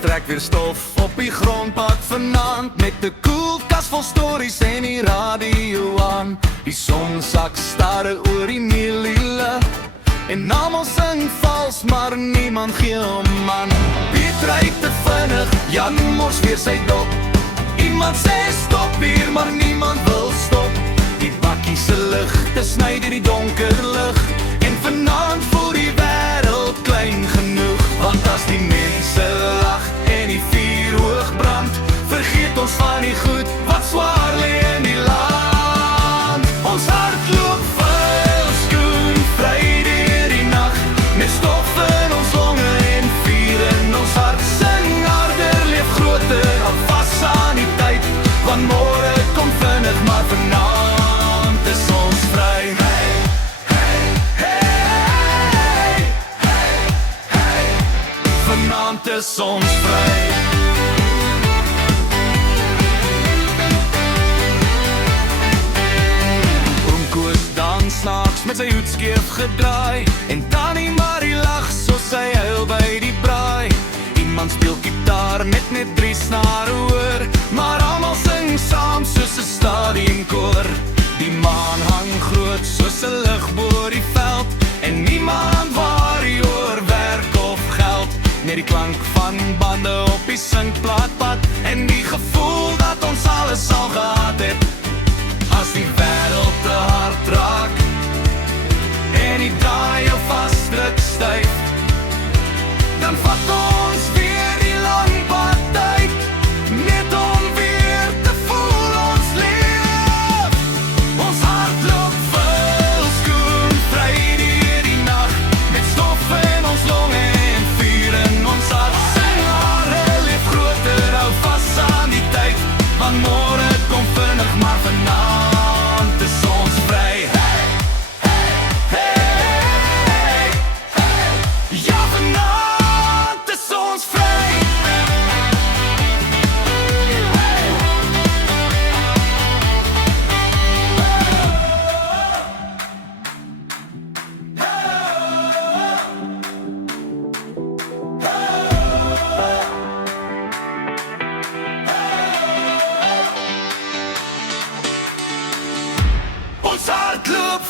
trek weer stof op die grondpad vanaand, met 'n koelkas vol stories en die radio aan. Die son sak stare oor die Nilile en almal sing vals, maar niemand gee om man. Piet ry te vinnig, Jan mors weer sy dop. Iemand sê stop hier, maar niemand wil stop. Die bakkie se ligte sny deur die donker lug, en vanaand voel die wêreld klein genoeg. Want as die mense lag en die vuur hoog brand, vergeet ons van die goed wat swaar lê in die land. Ons hart loop vuil, skoon vry deur die nag, met stof in ons longe en vuur in ons hart. Sing harder, leef groter, hou vas aan die tyd, want môre kom vinnig, maar vanaand is ons vry. Vanaand is ons vry. Oom Koos dans snaaks met sy hoed skeef gedraai, en Tannie Marie lag soos sy huil by die braai. Iemand speel gitaar net 3 snare hoor, maar almal sing saam soos 'n stadionkoor. Die maan hang groot soos 'n lig bo die veld, en niemand worry oor werk of geld. Net die klank van bande op die sinkplaatpad, en die gevoel dat ons alles al gehad het. As die wêreld te hard raak en die daai jou vasdruk styf, dan vat ons weer die lang pad uit, net om weer te voel ons leef. Ons hart loop vuil, skoon vry deur die nag, met stof in ons longe en vuur in ons hart. Sing harder, leef groter, hou vas aan die tyd, want môre kom vinnig, maar vanaand is ons vry. Ja, vanaand is ons vry. Ons hart loop